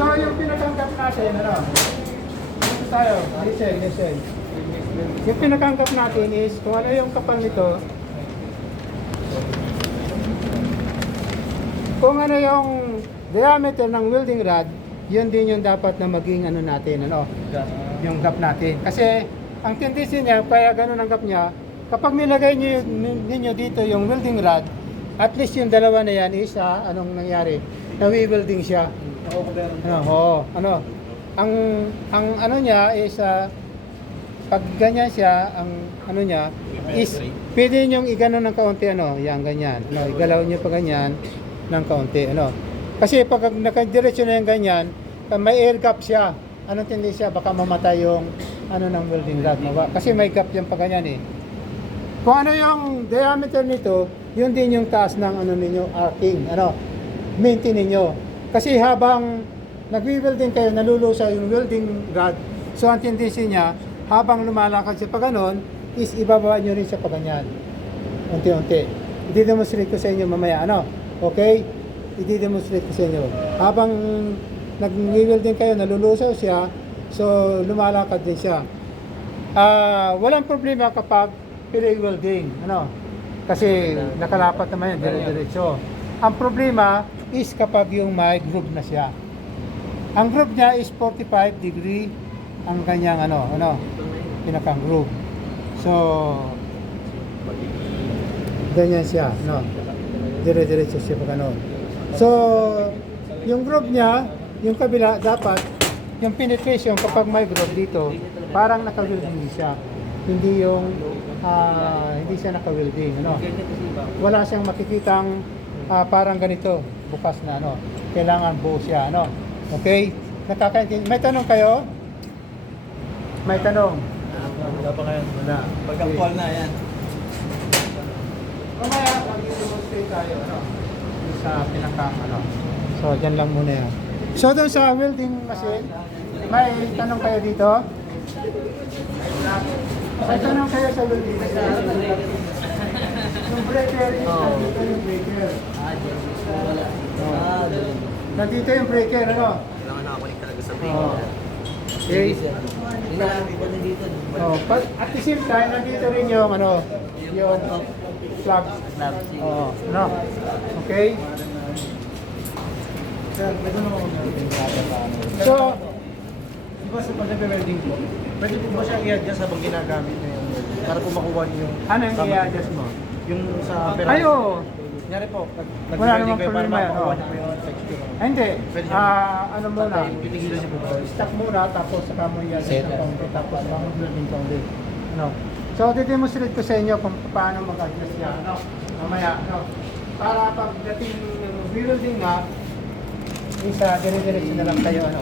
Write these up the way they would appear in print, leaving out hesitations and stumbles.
So yung pinatanggap natin, ano? Dito tayo, listen. Yung pinatanggap natin is kung ano yung kapal nito, kung ano yung diameter ng welding rod, yun din yung dapat na maging ano natin, ano? Yung gap natin. Kasi ang tendency niya, kaya ganun ang gap niya, kapag nilagay ninyo dito yung welding rod, at least yung dalawa na yan is anong nangyari? Nawi-welding siya. Ang ano niya is pag ganyan siya, ang ano niya is pwede niyong igano ng kaunti, ano, yan ganyan. No, igalaw niyo pa ganyan ng kaunti, ano. Kasi pag nakadiretso na yung ganyan, may air gap siya. Anong tendency siya? Baka mamatay yung ano ng welding rod. Kasi may gap yan pa ganyan eh. Kung ano yung diameter nito, yun din yung taas ng ano ninyo, arcing, ano, maintain ninyo. Kasi habang nagwi-welding kayo, nalulusaw yung welding rod, so ang tendency niya, habang lumalakad siya pa ganon, is ibababa nyo rin siya pa ganyan. Unti-unti. I-demonstrate ko sa inyo mamaya, ano, okay? I-demonstrate ko sa inyo. Habang nag-welding kayo, nalulusaw siya, so lumalakad din siya. Walang problema kapag pilay welding, ano, kasi nakalapat naman yan, dire-diretso. Ang problema is kapag yung may groove na siya. Ang groove niya is 45 degree ang kanyang ano, pinakang groove. So, ganyan siya, no? Dire-diretso siya pag ano. So, yung groove niya, yung kabila, dapat, yung penetration kapag may groove dito, parang naka-welding siya. Hindi yung hindi siya naka-welding, ano. Wala siyang makikitang parang ganito, bukas na, ano. Kailangan buo siya, ano. Okay? Nakakaintindi. May tanong kayo? May tanong? Wala pa kayo? Wala. Pagka-call na yan. Mamaya, mag-demonstrate tayo, ano. Sa pinakang, ano. So, dyan lang muna yan. So, doon sa welding machine, may tanong kayo dito? May tanong kayo sa welding machine? Yung breaker, nandito yung breaker. Nandito yung breaker, ano? Kailangan nakakunik talaga sa Oh. Okay. Oh, at the same time, nandito rin yung, ano, yung plug. Oh, no. Okay? So, di ba sa pag-welding po, pwede po ba siya i-adjust habang ginagamit niyo yung welding? Para po makuha niyo yung... ano yung i-adjust mo? Yung sa Ay, oo. Kunyari po, Wala namang kayo para problema yan, makuha oh. niyo po yung texture. Ay, hindi. Pwede siya. Ano muna? Pitigilan niyo po ba? Stop muna, tapos saka mo i-adjust ng kaunti, tapos saka mo i-welding kaunti. Ano? So, demonstrate ko sa inyo kung paano mag-adjust yan. Ano? Mamaya, ano? Para pagdating ng welding nga, isa, dire-diretso na lang kayo, ano?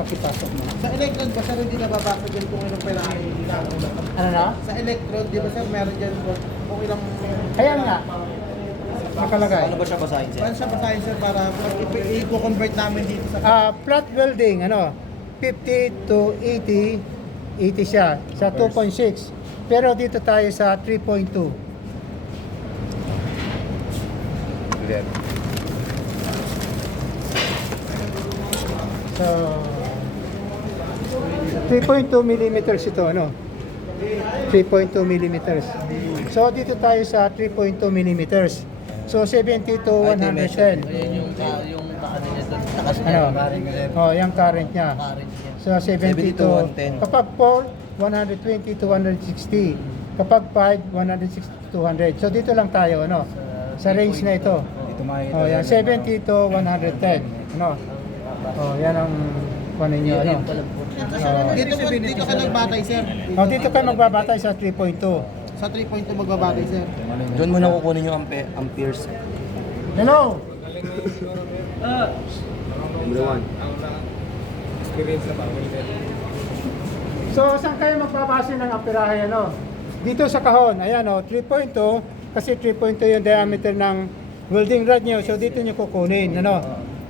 Pakipasok mo. Sa electrode ba sir, hindi nababasa dyan kung ilang pera ay Ano na? Sa electrode, di ba sir, meron dyan kung ilang... Ayan nga. Nakalagay. Ano ba siya basahin siya? Paano siya basahin sir para i-convert namin dito sa... Flat welding, ano? 50 to 80, 80 siya. Sa 2.6. Pero dito tayo sa 3.2. So, 3.2 millimeters ito, ano? 3.2 millimeters. So, dito tayo sa 3.2 millimeters. So, 70 to 110. Ayan yung ano niya doon. Takas niya. Ano? Current niya. Oh, yung current niya. Current niya. So, 70 to 110. Kapag 4, 120 to 160. Kapag 5, 160 to 200. So, dito lang tayo, ano? Sa range na ito. Dito makikita. Oh, yan, 70 to 110. Ano? Oh, yan ang kunin niyo, ano? Dito ka nagbatay sir. Oh, dito ka magbabatay sa 3.2. Sa 3.2 magbabatay sir. Doon mo na kukunin yung amperes. Hello! Number one. So, saan kayo magbabase ng amperahe, ano? Dito sa kahon, ayan o, 3.2, kasi 3.2 yung diameter ng welding rod nyo, so dito nyo kukunin, ano?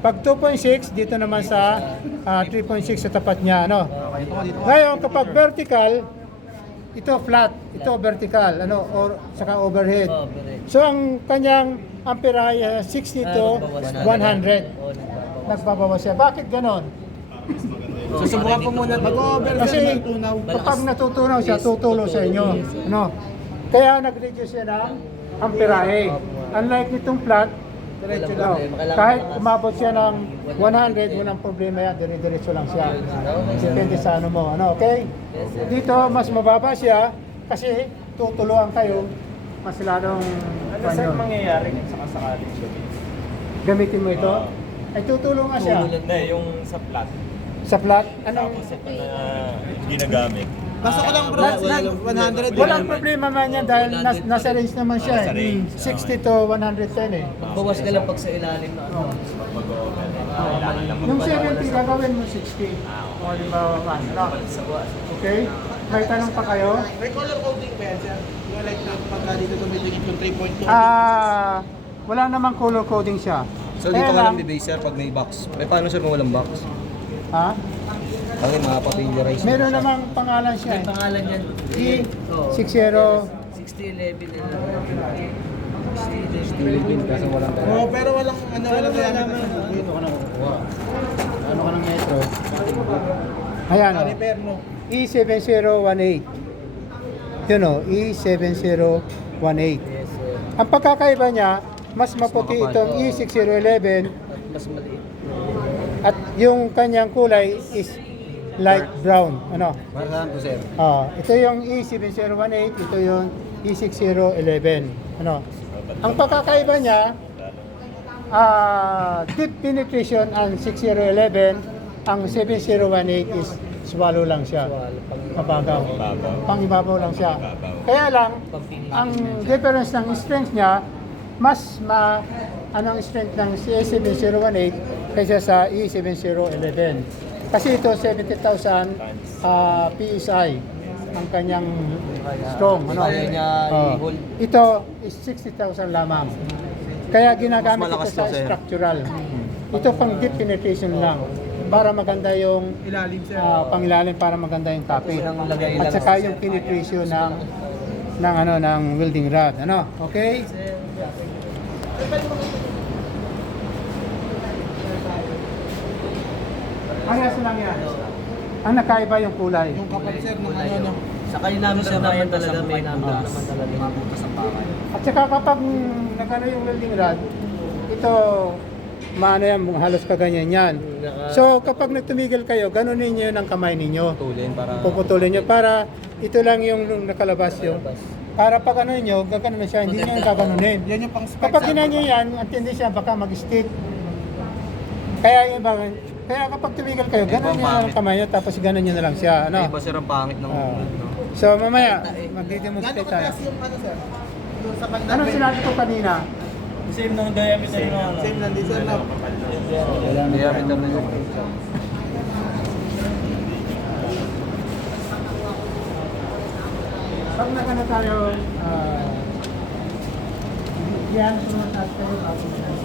Pag 2.6, dito naman sa 3.6 sa tapat niya, ano? Ngayon, kapag vertical, ito flat, ito vertical, ano, or saka overhead. So, ang kanyang amperahe, 60 to 100. Nagbabawas siya. Bakit ganon? Susubukan ko muna. Mag-over Kasi ng tunaw. kapag natutunaw siya, tutulo sa inyo. Ano? Kaya nag-reduce siya ng amperahe. Unlike nitong flat, diretso lang. Kahit umabot siya ng 100, walang problema yan, dire-diretso lang siya. Depende sa ano mo. Ano, okay? Dito, mas mababa siya kasi tutuluan kayo mas lalong Ano sir mangyayari kung sakasakali siya? gamitin mo ito. Ay tutulong nga siya. Hindi, yung sa flat. Sa flat, ano? Tapos ito na ginagamit. Basta ko lang bro, 100. Walang problema man yan dahil nasa range naman siya. Nasa range. 60 to 110 eh. Bawas ka lang pag sa ilalim na ano. Kailangan lang Yung 70 gagawin mo 60. O di ba, man? Ano? Okay? May tanong pa kayo? May color coding ba yan, sir? Yung like pagka dito tumitingin yung 3.2. Wala namang color coding siya. So dito Kaya ka lang lang- bibase sir pag may box. Eh paano sir kung walang box? Ha? Ang mapapinjurize. Meron namang pangalan siya May eh. pangalan yan. E60. 6011 kasi walang Oo, pero walang ano, walang diameter. Dito ka na kukuha. Ano ka ng metro? Ayan o. Repair mo. E7018. Yun o, E7018. Ang pagkakaiba niya, mas maputi itong E6011 Mas maliit. at yung kanyang kulay is light brown. Ano? Para saan to sir? Ito yung E7018, ito yung E6011. Ano? Ang pagkakaiba niya, deep penetration ang 6011, ang 7018 is swallow lang siya. Mababaw. Pangibabaw lang siya. Kaya lang, ang difference ng strength niya, mas anong strength ng E7018 kaysa sa E7011. Kasi ito 70,000 PSI ang kanyang strong. Ano? Kaya niya i-hold. Ito is 60,000 lamang. Kaya ginagamit Mas ito malakas sa to, sir. structural. Ito pang deep penetration lang. Para maganda yung Ilalim, sir. pangilalim, para maganda yung topic. Ang lagay At lang. saka yung penetration ng welding rod. Ano? Okay? Parehas lang yan. Ang nakaiba yung kulay. Yung kapal sir ng ano, no? Saka yung number naman talaga may number naman talaga yung sa pakan. At saka kapag nagano yung welding rod, ito maano yan, halos kaganyan yan. So kapag nagtumigil kayo, ganunin niyo ng kamay ninyo. Tulin para Puputulin niyo para ito lang yung nakalabas yung. Para pag ano niyo, gaganon siya, hindi niyo gaganunin. Yan yung pang spike. Kapag ginanyo yan, ang tindi siya baka mag-stick. Kaya yung kaya kapag tumigil kayo, ganon niyo ng kamay niyo tapos ganon niyo na lang siya. Ano? iba sir ang pangit ng Ah. So mamaya, magdi-demonstrate Gano'n tayo. kataas yung ano sir? Yung sa banda. Ano sinabi ko kanina? Same ng diameter ng ano. Same lang din sir, no? diameter na yun. Pag nagano tayo, yan, sunod natin tayo.